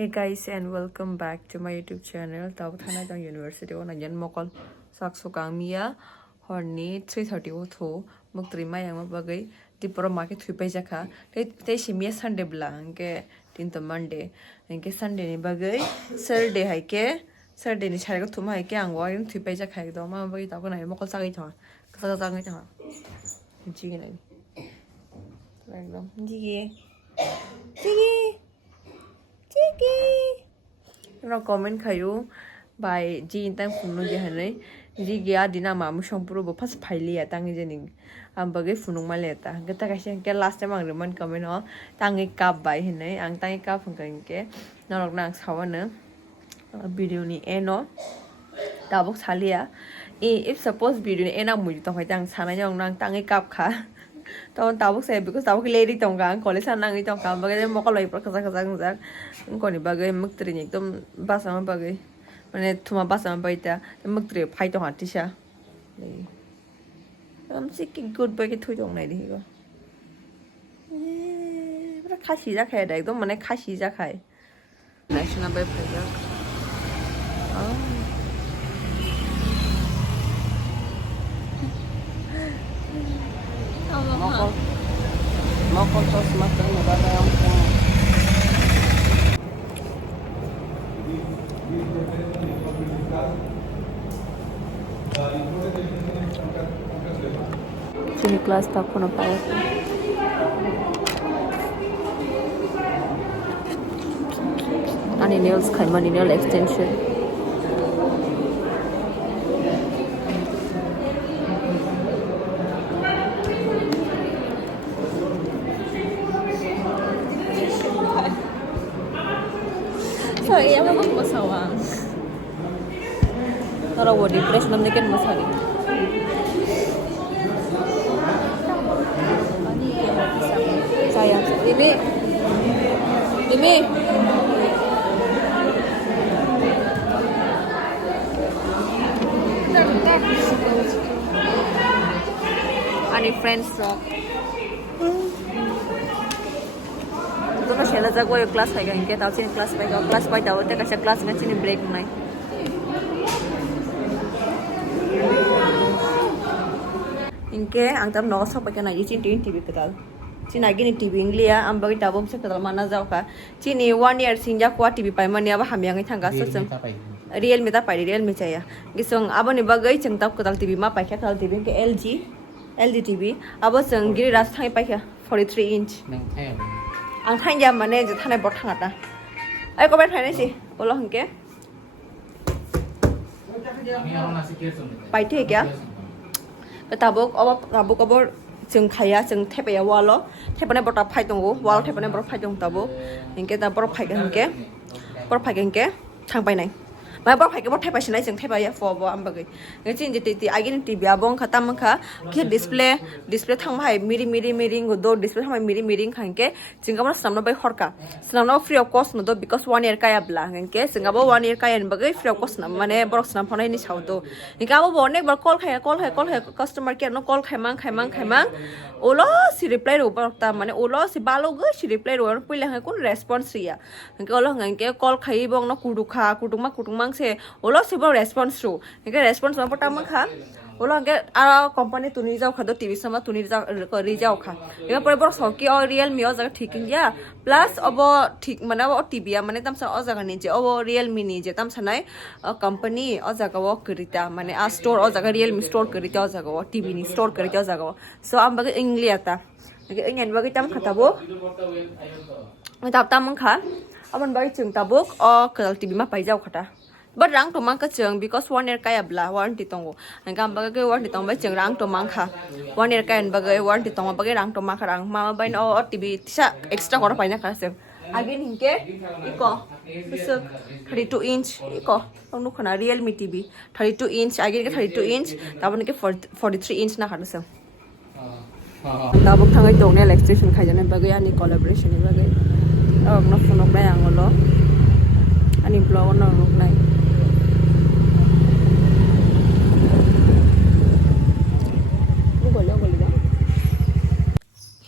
Hey guys and welcome back to my YouTube channel. Tao thana jang university on yan mokol sak sukang mia horni 3:30 utho muktri mayang mabagai di pro market thui pai jaka te shimia Sunday blang ke tin to Monday ke Sunday ni bagai Saturday hai ke Saturday ni chare ko thuma hai ke angwa yin thui pai jaka do ma bagai tao ko nai mokol sagai tha ka sa ngai tha ji nai ekdom ji Nó comment khayu by Ji tang phunu je hanai Ji gya dina mamu shampuru bo phas phaili ya tangi jening am bagai phunung maleta gata kaise ke last time ang reman comment o tangi kap bai hanai ang tangi kap phungkan ke norok nang sawana video ni eno tabok salia if suppose video ni ena mui to hoitang sana jong nang tangi kap kha tao tabok say because tabok lady tong gang college nang i tong kam bagai mokol loi pra kaza ngzak ko ni bagai muktri ni ekdom basama bagai mane thuma basama baita muktri phai tong hatisha am siki good bagai thui tong nai di go pra khashi ja khai da ekdom mane khashi ja khai national by project Mokol tos matang na bagay ang Sini class tak ko na pala. Ani nails kay man nail extension. Sorry, I'm not masawang. Tara wo depression nam deken masari. Sayang, Bibi. Ani friends rock. Itu kan shela jago yo class hai gan ke tau chin class pai tau te ka class ga chin break nai inke ang tam no so pa kana chin TV kadal chin agi ni TV inglia am bagi tabom se kadal mana jao ka chin 1 year sinja kwa TV pai mani aba hamyang ngai thanga so sem real me ta pai real me chaya gisong abo ni bagai chang tap kadal TV ma pai kha kadal TV ke LG TV abo sang giri ras thai pai kha 43 inch ang thang ya mane je thanai bot thangata ai ko bet thainai si olo hangke pai the kya tabok obor jeng khaya jeng thepe ya walo thepane bot phai tongo wal thepane bot phai tong tabo hingke ta bor phai hangke thang pai nai ma bor phai ke bor thepai sinai jeng thepai ya fo bo am bagai ngechin je ti agin TV abong khatam kha ke display thang mai miri go do display thang mai miri khangke jingama snam bai horka snam free of cost no do because 1 year kaya bla ngke jingaba 1 year kaya bagai free of cost nam mane bor snam phonai ni saudo ngka bo nek bar call khai customer care no call khaimang olo si reply ro ta mane olo si balo go si reply ro pile ha kun response ria ngke olo ngke call khai bong no kuduma se olo se bor response ro ngke response ma pata ma kha olo ngke a company tuni jao kha do TV sama tuni jao ri jao kha ngke pore bor soki o real me o jaga thik ya plus obo thik mane o TV ya mane tamsa o jaga ni je obo real me ni je tamsa nai company o jaga o krita mane a store o jaga real me store krita o jaga o TV ni store krita o jaga so am baga inglia ta ngke ingen baga tam khatabo tam kha aman baga chung tabok o kal TV ma pai jao khata but rang to mang ka chang because 1 year kaya bla warranty tongo angam baga ke warranty tong bai chang rang to mang kha 1 year kaya baga warranty tong baga rang to mang kha rang mama bai no TV tisa extra kor pai na ka sem again hinke iko pusuk 32 inch iko tong khana realme TV 32 inch again ke 32 inch tabon ke 43 inch na khana sem tabok thangai tong ne electrician khai jane baga ani collaboration ni baga no phone ok bai angolo ani blog no ok nai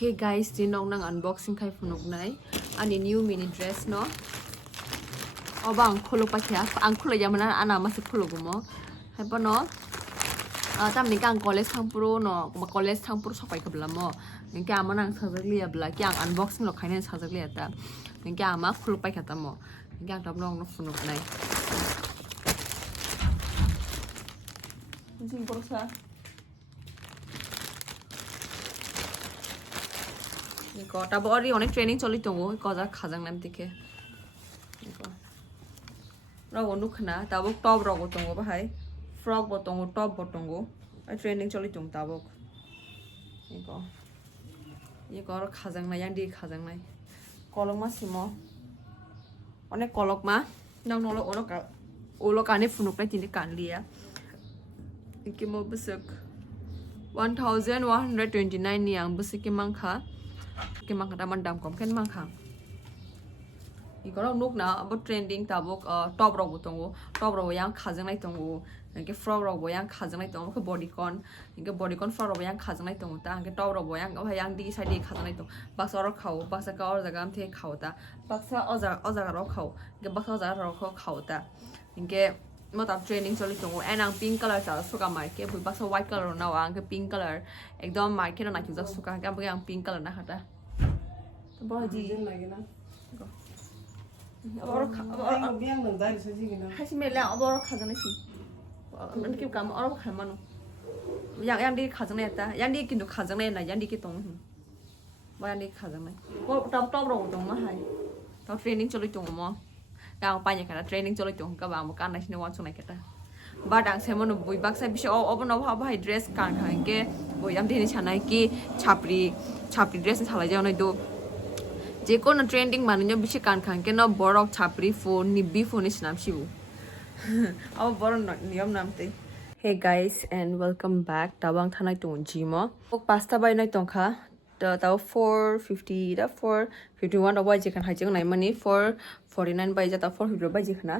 Hey guys, dinong nang unboxing kay funok nai. Ani new mini dress no. bang kholo pa kya ang kholo ya mana ana ma se kholo go mo hai pa no tam ni kang college thang pro no ma college thang pro sokai kabla mo ni kya mana sajak liya bla kya unboxing lo khaine sajak liya ta ni kya ma kholo pa khata mo ni kya tab nong no funuk nai jing borsa 이거 다버리 오늘 트레이닝 চলি 동고 거자 가장 남디게 이거 라고 누크나 다복 톱라고 동고 바이 프록 보통고 톱 보통고 트레이닝 চলি 동 다복 이거 가장 나 양디 가장 나 কলকমা সিমো অনেক কলকমা নং নলো ওলো কানে ফুনুকলাই তিনে কানলিয়া ইকি মো বসক 1129 ni ang busiki mangkha ke mangkha ta mandam kom ken mangkha igoro nuk na abo trending tabok top rog tongo top rog yang khajang nai tongo ke frog rog yang khajang nai tongo ke bodycon frog rog yang khajang nai tongo ta ke top rog yang yang di side di khajang nai tong baksa ro khau baksa ka or jaga am the khau ta baksa oza ro khau ke baksa oza ro khau ta ke mo tap training choli tongo enang pink color cha suka market bui baksa white color na ang ke pink color ekdom market na chu suka ka ang pink color na khata bo ji lagi na abor biang nang dai se ji na ha si me la abor khajang na si an ki kam abor khamanu yang di khajang na ta yang di kindu khajang na yang di ki tong ba yang di khajang na ko top ro tong ma hai tao training choli tong mo gang pa nya kana training choli tong ka ba mo kan na sine wan sunai kata ba dang se mo no bui bak sai bisho obon no ha bhai dress kan khan ke boi am dini chanai ki chapri dress chalai jaw nai do যে কোনো trending মানে বেশি কান খান কেন বড় ছাপরি phone নিবি phone নাম শিবু আবার বড় নিয়ম নামতে hey guys and welcome back তাবাং থানাই তো জিমো পাস্তা বাই নাই তংখা তাও 450 da 451 da bai jekan haijeng nai mani 449 bai jata 450 bai jekna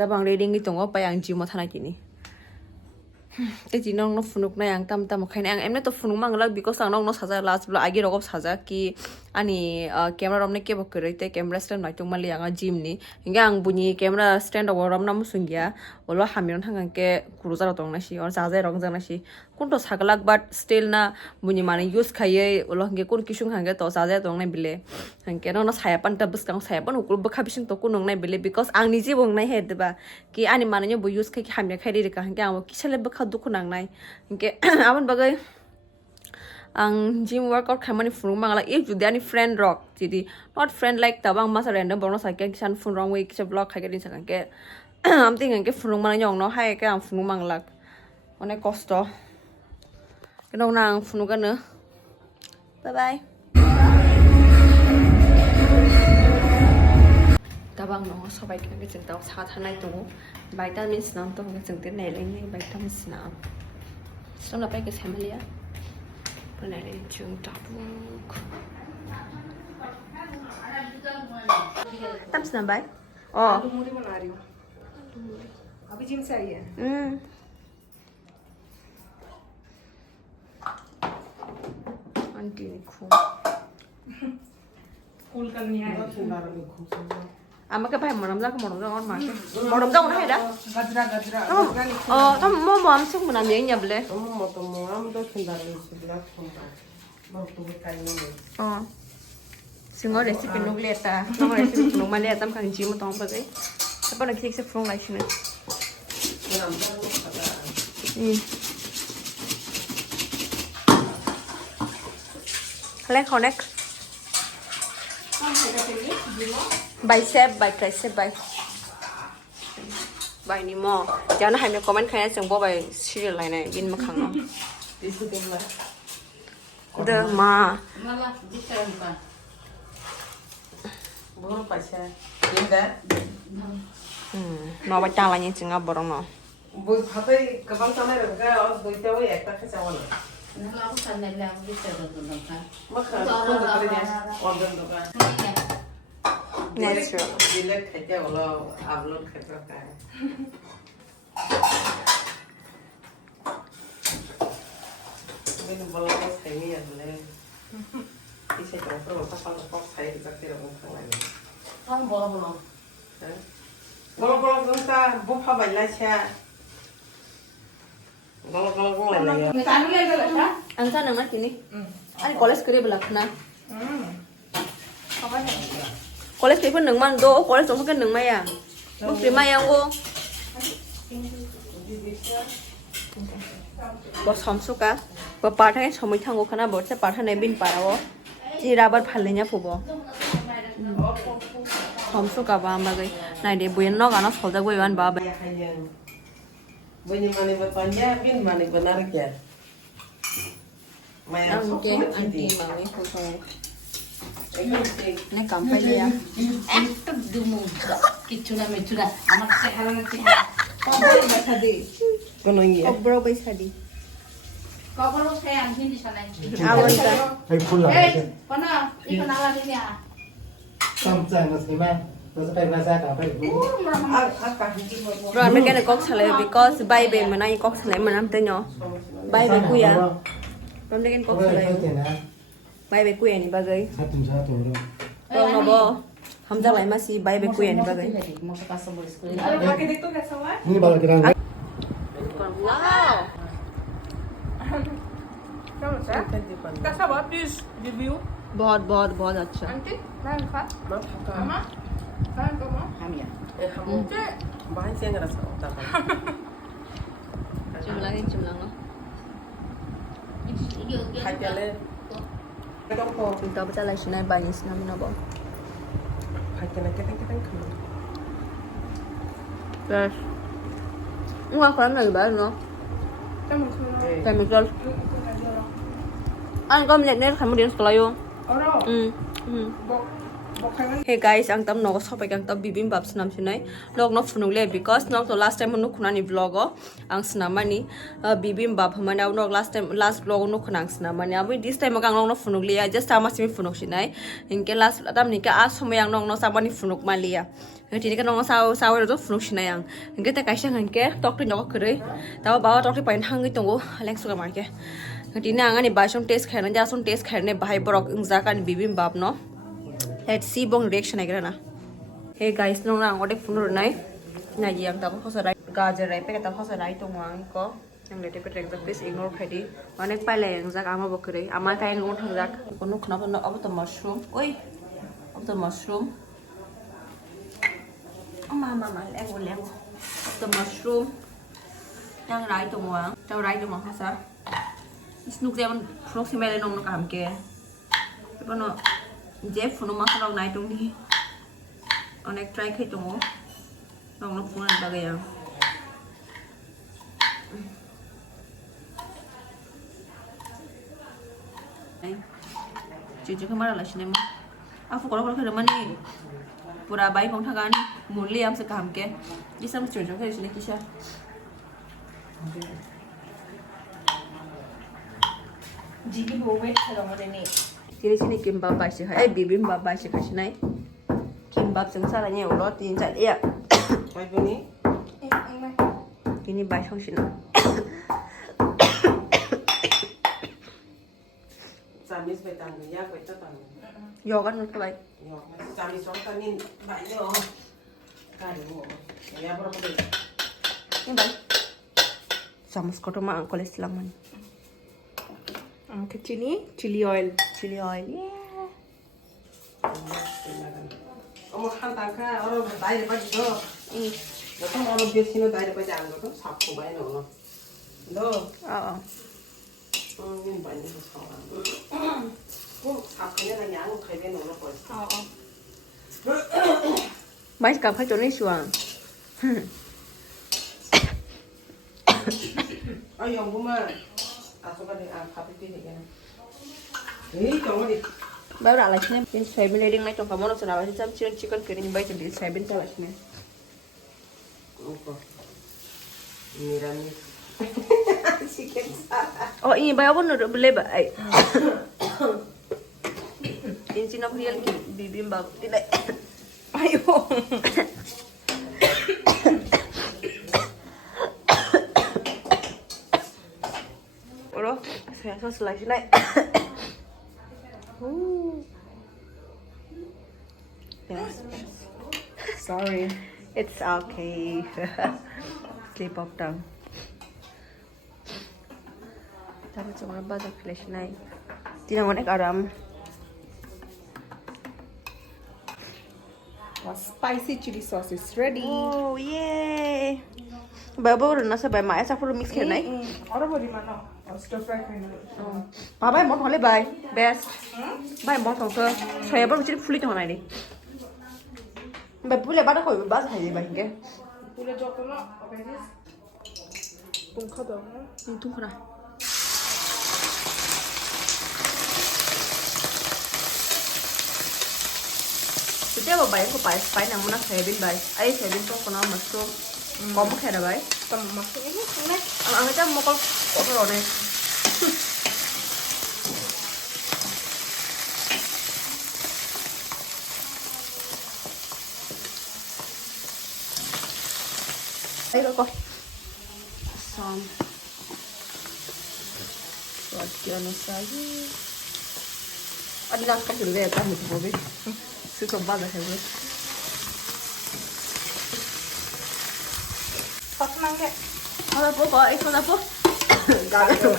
ta bang reading gi tongo pai ang jimo thanai kini te jinong no funuk na yang tam khaine ang emne to funuk mangla because ang no saja last bla agi rogop saja ki ani camera romne ke bokre te camera stand nai tongmali anga gym ni hinga ang buni camera stand ro rom nam sungya olo hamiron hangang ke kuruza ro tongna si or saja rong jana si kunto sagalak but still na buni mane use khaye olo hinge kun kisung hange to saja tongnai bile hange no saya pan ta bus kang saya pan ukul bakha bising to kunong nai bile because ang niji bong nai he deba ki ani mane bo use khai hamya khai ri ka hange ang kisale bakha dukhu nang nai hinge aban bagai ang gym workout khamani phunu mangala if judi ani friend rock jidi not friend like tabang masa random bono saike kisan phun wrong way kisa blog khai din sakan ke am ting ke phunu mana nyong no hai ke am phunu manglak onek kosto kenong nang phunu kan bye bye tabang no sobai ke jeng taw sa thanai tu vitamin snam to ke jeng te nei lai nei vitamin snam so na pai ke samalia này trường Chwng tắm snam bay मुरी बना रही हूँ अभी gym से आई है aunty ने खूब cool करनी है आमा के भाई मनम जा और मार मनम जा उन है दा गजरा गजरा तो मो मो am sung मनम yang nyable तो हम तो खिंदा रही है ब्लैक खिंदा बहुत तो बताई नहीं sing or recipe nuk leta no recipe nuk male tam kan gym tong pa gai apa nak klik se frong lai shine Hale connect bicep by tricep by ni mo jana hai me comment khai sing bo by serial lai nai bin ma khang no इसे देख ला the ma Mala different का बहुत पैसा ये दा no ba ta la ni chinga borong no वो खाते कबाल समय रखा और दोइता वो एक तक से वाला Nala ako sa nila ako dito sa dulang मखा तो करे ने और दन तो का natural जिले खाते वाला आप लोग खाते का है मैंने बोला बस है नहीं है इसे तो पर वो पापा को पास है जाके रखो खाने Ang bola bola. Golong-golong ta bufa baila cha. Golong-golong lagi. Ang sa nang kini. Ani college kere belak na. College kere pun nang man do, college tong kan nang maya. Mo prima yang go. Bos hamsuka. Ba parthai somoi thango khana bot se parthai bin parao. Ji rabar phalenya phubo. Hamsuka ba ambagai. Nai de buyen no gana solda go yan ba. Bunyi mani bertanya, bin mani benar ya. Maya Ang ke anti mangi khosong. Ne kam pai ya. একটা দুমু কিছু না মেছু না আমার চেহারা Kobro baisa di. Kono iya. Kobro baisa di. কখনো সে আমি দিছ না Awon ta. Hay full lah. এই কোন ইকো নালা দিয়া Sampai nasi mah. Terus apa yang saya dapat itu? Apa hiji mo. Rồi mấy cái này có salai because bay về mà nay có salai mà năm tới nhỏ. Bay về quê à? Rồi mấy cái có salai. Bay về quê này bao gầy. Satu orang. Rồi nó bo. Ham ra lại mà si bay về quê này bao gầy. মশা কাছে বলিস করে Ini baru kita. Còn wow. कैसा हुआ please review बहुत अच्छा. Aunty मैं खा मामा मैं कमा হামিয়া Kamu bahan sih ngerasa otak. Chum lang nó. Hai kale. Kita ko. Chúng ta bắt đầu lại xin này bài như snam nó bo. Hai kale kita kamu. Yes. Nga ko na ba no? Chemical. Anh có mình nên khám điện sekolah yo. Hey guys, ang tam no so ang tam bibimbap snam sinai. Log no funung le because no to last time no khunani vlog ang snamani bibimbap hamana no last vlog no khunang snamani abi this time ang no funung le just ama simi funuk sinai. Inke last tam ni ka as somay ang no samani funuk malia. Tini ka no saw ro funuk sinai ang. Inke ta kaisa hanke tok to no kre. Taw bawa tok ti pain hangi tongo leng suka marke. Tini angani bason taste khaina jason taste khaine bahai borok ingza kan bibimbap no. Let's see bong reaction agra na. Hey guys, nong na ngode funur nai. Na yang ta khosa rai gajar rai pe ta khosa rai to wang ko. Yang lete pe rek please ignore phedi. Onek paile yang jak ama bokre. Ama kai ngor thang jak kono khna kono ab to mushroom. Oi. Ab to mushroom. Mama lengo. Ab to mushroom. Yang rai to wang. Tao rai to wang khosa. Snuk jeon proximate nong no kam ke. Kono Jeff phun mas long night tung đi, on ek try khai tung, long nó phun ăn bagay à, cuci kemana lah sini mah, aku kalau kerja mana ni, pura bayi kong thagan, murli am sekam ke, di sana cuci kerja sini kisah, जीकी बोवे खरम देनी Jadi sini kimbap basi hai, bibimbap basi kasi nai. Kimbap sengsara nya ulo tin chat ya. Hai buni. Ini basi sini. Samis betang ya, beta tang. Yo kan nak baik. Yo, samis song tanin banyak. Kali mo. Ya berapa deh? Ini baik. Sama sekoto mah angkol Islam man. के chilli oil Chili oil. Yeah. Kamu kan tangka orang bertanya apa gitu? Betul orang biasa ini tanya apa jangan betul sapu banyak loh. Loh. Oh. Ini banyak sekolah. Kok sapunya kan yang kayak gini loh bos. Baik cặp phải chỗ này xuống. Yang buma. Aku kan yang apa itu ni kan. Coba di. Baru dah lah sini. Ini saya beli ring naik tongkat mana sana. Macam chicken kering baik jadi saya beli tu lah sini. Apa? Miramis. Chicken. Oh ini bayar pun udah beli baik. Ini cina real bibimbap. Tidak. ayo Oro, saya selesai sini. Yes. sorry It's okay. Slip of tongue. Tapos yung mga bata flesh na eh. Tinangon ek aram. Our spicy chili sauce is ready. Oh, yay! Bawa rin nasa bay maaya sa puro mix kaya na eh. Ora bari mana. Stir fry kind of. Babay mo thole bay. Best. Bay mo thong ke. Soya bar kuchiri fully thong nai ni. Bay pule bata koi bas hai bay ke. Pule joto na. Okay this. Tung khada na. Tung khara. Today ba bay ko spice nang muna soybean bay. Ay soybean to kono mushroom. Có mức hay là vậy? Tầm mà cũng hết nét. Anh chắc một con có cái đồ này. Đây rồi con. Xong. Rồi kia nó sai. Anh đang cắt được về ta một bộ biết. Sư không bao giờ thấy biết. Patnang ke. Ada po ba? Ito na po. Gagawin.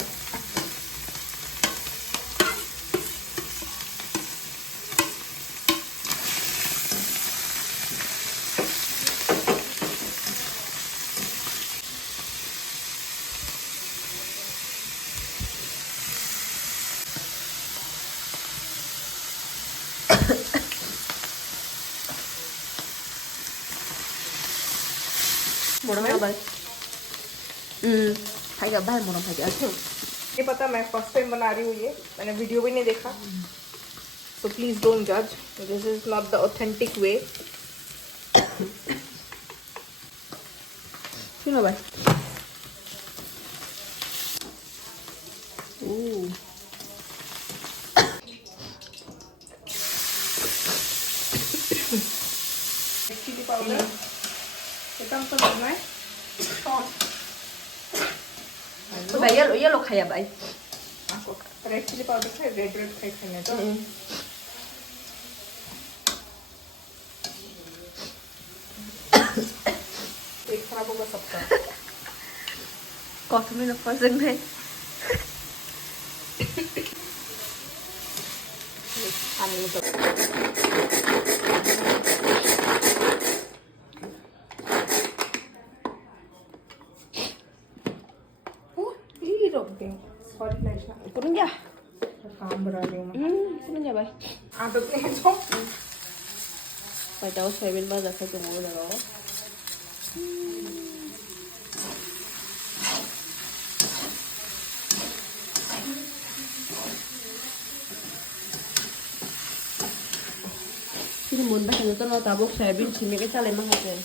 Murang apa? Phải cả ba murang phải cả. ये पता मैं first time बना रही हूँ ये मैंने video भी नहीं देखा so please don't judge this is not the authentic way Sino ba? Ooh. chili powder kita हमको डालना है Có bảy yellow khai à vậy? आपको रेड चिली पाउडर है रेड खाई खाने तो पेट खराब होगा सबका Có mình nó có dừng đây. खाने में तो ये रोक दे सॉरी लाइशा Cũng ya. काम बना रही हूँ मैं Cũng ya vậy. आदत नहीं है तो Phải đâu xoay bên bao giờ phải dùng ngồi đó. Sino muốn bắt đầu nó tao bốc xoay bên chỉ mấy cái chai lên mang hạt rồi.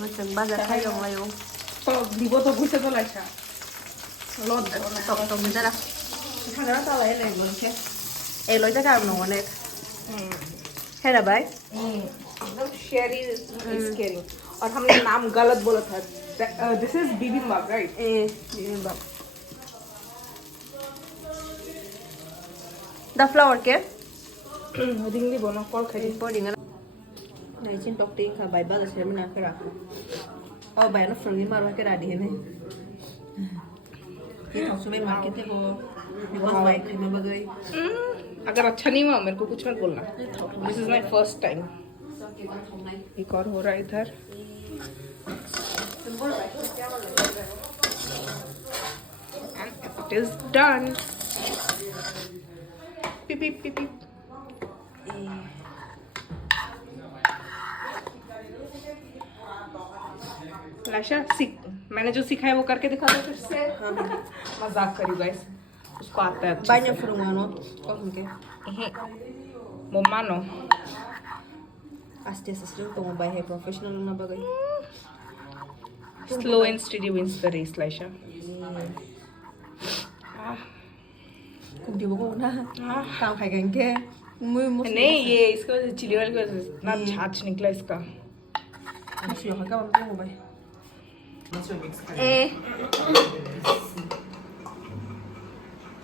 Bây giờ bao giờ thay dùng lại luôn. तो दीबो तो घुसे तो Laisha lot Tổng tổng mình ra đâu. खाने ना तो लाइल है बोल के Ê lối ra cả nổ này. Hay là vậy? एकदम शेरी इज केयरिंग और हमने नाम गलत बोला था this is bibimbap right Ê, bibimbap. The flour kia. रिंगली बोला कॉल खाई Bỏ đi ngay. Này trên tóc tiên cả bài bao giờ sẽ mình ăn cái nào. Bài nó phần đi mà rồi cái đà đi này. Cái thằng số bên market thế cô. Thì con bài thì mà bơi. अगर अच्छा नहीं हुआ मेरे को कुछ मत बोलना this is my first time एक और हो रहा है इधर एंड इट इज डन पिप पिप पिप पिप लाशा सीख मैंने जो सिखाया वो करके दिखा दो फिर से मजाक करी गाइस उसको आता है अच्छे Banyak perungan kok mungkin. से मम्मा no Asti asli tuh mau bayar profesional na bagay. Slow and steady wins the race, Laisha. Cùng chịu bố na. Tao phải gánh kia. नहीं ये इसका वजह से चिली ऑयल की वजह से इतना छाछ निकला इसका। Masuyo ka ka mo ba? Eh.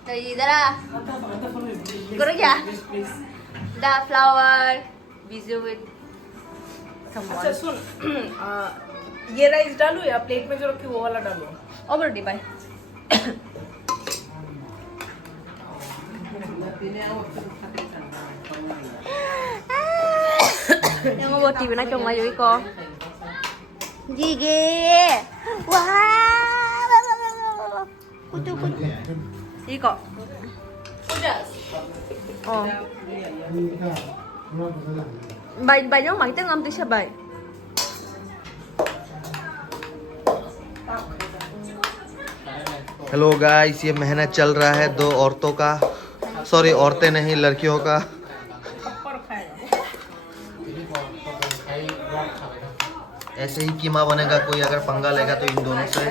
Đây đó là. Có được chưa? The flower busy with someone. अच्छा सुन ये राइस डालूं या प्लेट में जो रखी वो वाला डालूं? Over di bay. Yang mau buat TV na chồng mày với con. Gì ghê. Wow. Kutu kutu. Gì con? Ờ. Bài nhóm bằng tiếng Anh thì sao bài? Hello guys, ये मेहनत चल रहा है दो औरतों का, सॉरी औरतें नहीं लड़कियों का। ऐसे ही कीमा बनेगा, कोई अगर पंगा लेगा तो इन दोनों से।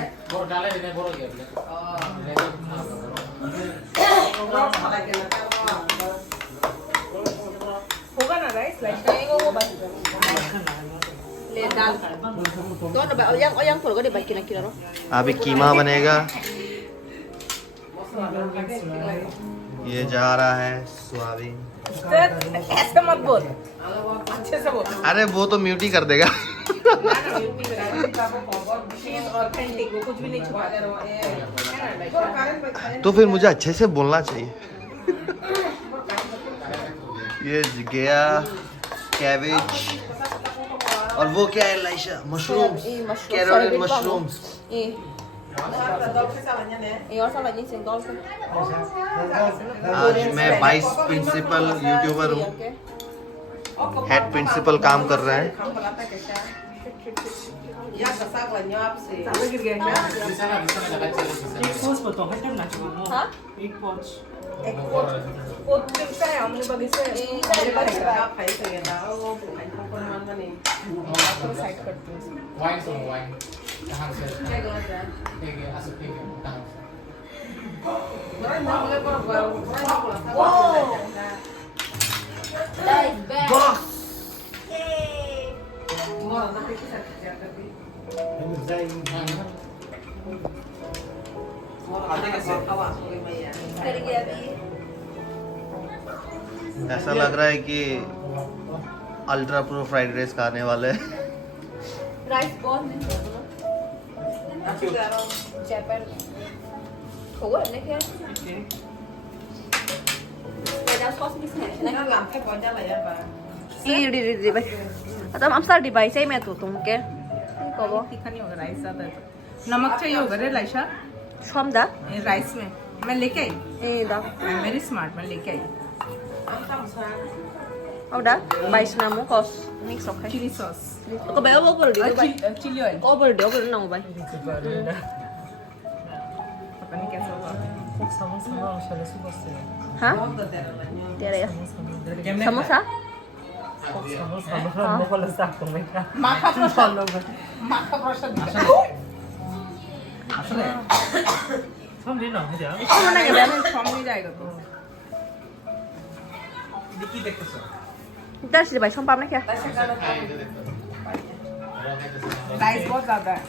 होगा ना राइस ले डाल तो ना भाई oyang थोड़ा को दे भाई किना रो अभी कीमा बनेगा, ये जा रहा है सोयाबीन। ऐसे मत बोल, अच्छे से बोल। अरे वो तो म्यूट ही कर देगा। ऑथेंटिक, वो कुछ भी नहीं छुपाता। तो फिर मुझे अच्छे से बोलना चाहिए। ये गया कैबेज और वो क्या है लाइशा? Mushrooms, carrot and mushrooms. और सब लगी सिंगल से आज मैं 22 प्रिंसिपल यूट्यूबर हूँ, हेड प्रिंसिपल काम कर रहे हैं। गिर गया क्या? हाँ वो दिखता है हमने बगीचे साइड करते हैं। Wine sama wine. Tahan saya. Asap tinggi. Tahan. Boss कर गया अभी ऐसा लग रहा है कि अल्ट्रा प्रो फ्राइड राइस खाने वाले हैं। राइस बहुत नहीं Japan khổ quá đấy kia để đào sauce mix này Nó làm cái gọi cho lại bà. đi bay तब हम सारी बाई से मैं तो तुम के को वो तीखा नहीं होगा राइस ज्यादा। नमक चाहिए होगा रे लाइशा शाम दा राइस में। मैं लेके आई, ए दा मेरी स्मार्ट में लेके आई। और दा बाई snam को mix ओके चिली सॉस, को बेओ वो बोल दियो बाई चिली ऑयल। को बोल दियो बोल ना बाई पता नहीं कैसा होगा। हाँ तेरे समोसा माखा प्रसाद माखा प्रसाद कौन ना गया फॉर्म नहीं जाएगा तो दस बाई शाम पाम ना क्या राइस बहुत ज्यादा है।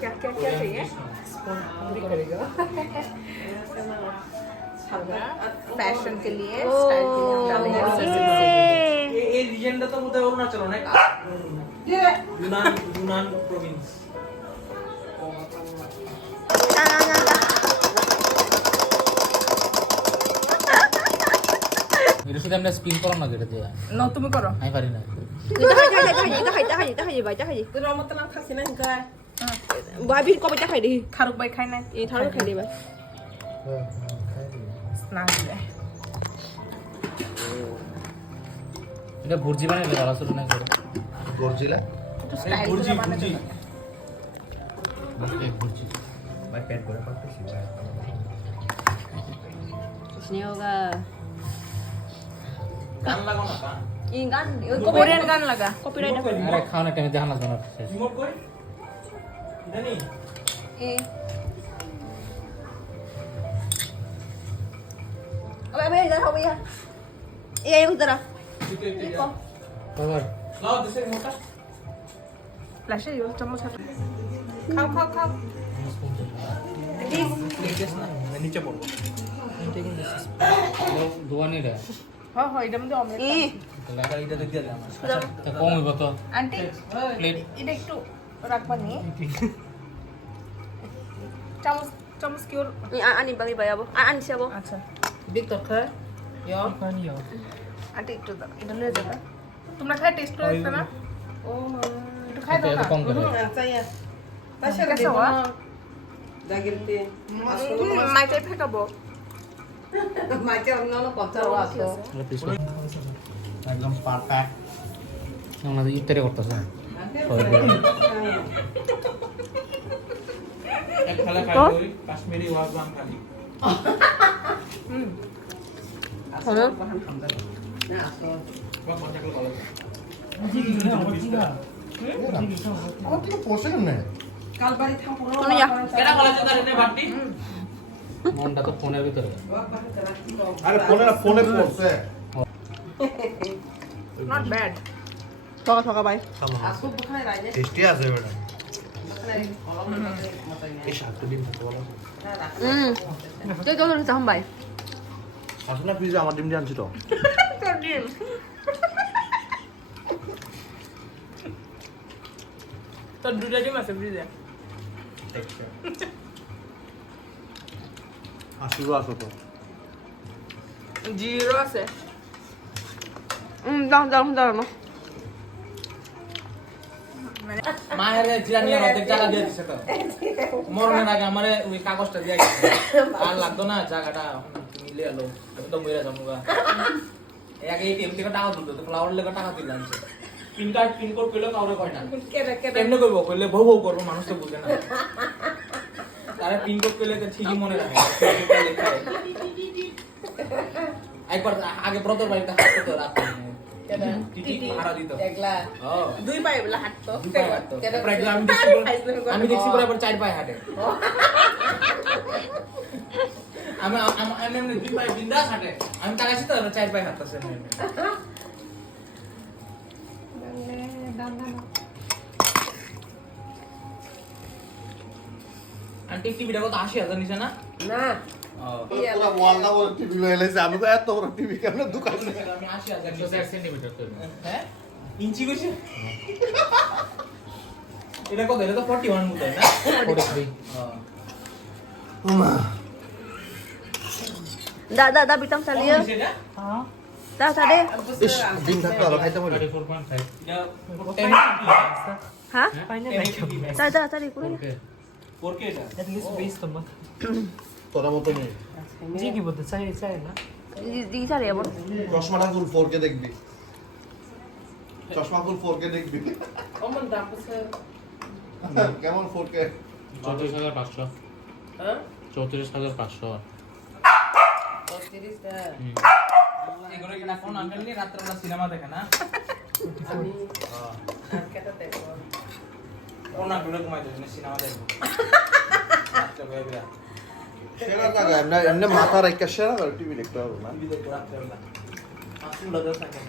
क्या क्या क्या चाहिए? फैशन के लिए, स्टाइल के लिए हम डालेंगे। এই রিজনটা তো বোধহয় অরুণাচল না? Yunnan Province. এটা শুধু আমরা স্পিন করলাম না যেটা দিয়ে नो তুমি করো। আমি পারি না ta hay gì তুই রমত নাম খাসি না হিংকা बाई भी को बच्चा खाई दी खारुक भाई खाई ना ये थारो खाई दी बाई स्नान ले। এটা ভুর্জি বানাইলে ভালো ছিল না করে गोरजिला গুরজি গুরজি এক ভুর্জি मैं पेट भरे पड़ते हैं। कुछ नहीं होगा কান লাগো না কান। ই গান কোরিয়ান গান লাগা কপিরাইট আরে খাওয়ানোর টাইমে জাহান লাগবে না রিমোট কই জানি এ अबे इधर हो भैया ये उधर आ বাবার লাও দিছে রিমোটটা ফ্ল্যাশে ইউজ চামচ হাতে খাও খাও খাও প্লেটেস না নিচে পড়বো দোয়ানি রে হ্যাঁ হ্যাঁ এটার মধ্যে অমলেট ই এটা দেখ দিয়া আমার তা কম হইব তো আন্টি প্লেট এটা একটু রাখবা নি চামচ চামচ কি ওর আনি বাকি বায়াবো আনি যাবো আচ্ছা ভিতর খায় ইয়া আন্টি একটু দাও এটা লয়ে যাবা তোমরা খাই টেস্ট করে দেখতে না ও একটু খাই দাও না কম করে আচ্ছা ইয়া তাছাড়া কেসা দেবো हुआ? না জাগিরতে মাইটাই ফেকাবো মাইকে অন্য পচারও আসো একদম পারফেক্ট আমরা তো ইফতারি করতেছে এক খালা খাই করি কাশ্মীরি ওয়াজবান খালি হলো না আসো কত মজা করে বলো আমার থেকে পড়ছে কেমনে কাল বাড়ি থাকো তুমি যা কেডা কলেজে দাঁড়িয়ে বাড়তি মনটা তো ফোনের ভিতরে আরে ফোনে পড়ছে নট ব্যাড ঠকা ঠকা বাই আসো বুখায় রাইজে টেস্টি আছে বেটা এই শাকটা ডিম খেতে বলো তুই চলো চাহাম বাই আসলে ফ্রিজে আমার ডিম দিয়ে আনছি তো তোর ডিম তোর দুটা ডিম আছে ফ্রিজে আসিরও আসো তো জিরো আছে দাও দাও দাও না মায়ের জিরানি অর্ধেক জায়গা দিয়ে দিছে তো মরণের আগে আমারে ওই কাগজটা দিয়ে গেছে আর লাগতো না জায়গাটা মিলে এলো আমি তো মরে যাবো আগে এটিএম থেকে টাকা তুলতো তো ফ্লাওয়ার লেগে টাকা তুলে আনছে পিন কোড পেলেও কাউরে কয় না কেডা কেডা কেমনে করবো কইলে বউ বউ করবো মানুষ তো বুঝে না তারা পিন কোড পেলে তো ঠিকই মনে রাখে একবার আগে ব্রতর বাড়িতে হাঁটতো তো রাত টিটি ভাড়া দিত একলা ও দুই পায়ে বলে হাঁটতো দুই পায়ে হাঁটতো। তারপরে একদিন আমি দেখছি পরে আবার 4 পায়ে হাঁটে আমি এমনি 2 পায়ে বিন্দাস হাঁটে আমি তাকাইছি তো 4 পায়ে হাঁটতেছে আন্টি টিভিটা কত 80,000 নিছে না না পুরো ওয়ালটা বড় টিভি লয়ে লাইছে আমি তো এত বড় টিভি কেমনে দোকানে আমি 80,000 নিছে 1 সেন্টিমিটার তো হ্যাঁ ইঞ্চি কইছে এটা কত এটা তো 41 মতো না 43 দা দা দা বিতাম চালিয়ে দা সাড়ে ইস ডিম থাকতো আবার খাইতে পারি 4.5 হ্যাঁ দা দা চালি করে Porque এটা তোরা মতো নেই দি চালি আবার চশমাটা ফুল 4K দেখবি চশমা ফুল 4K দেখবি অমন দাম আছে কেমন 4K 34,500 হ্যাঁ 34,500 30 টা এগুলো কি না ফোন আনবেন নি রাত্রেবেলা সিনেমা দেখে না আমি কেটা দেখো ফোন না ঘুরে ঘুমাই দেন সিনেমা দেখবো আচ্ছা ভাই ভাই সেরা জায়গা এমনি মাথা রেখে সেরা টিভি দেখতে হবে না টিভি দেখবো রাত্রেবেলা আসুন লাগা থাকে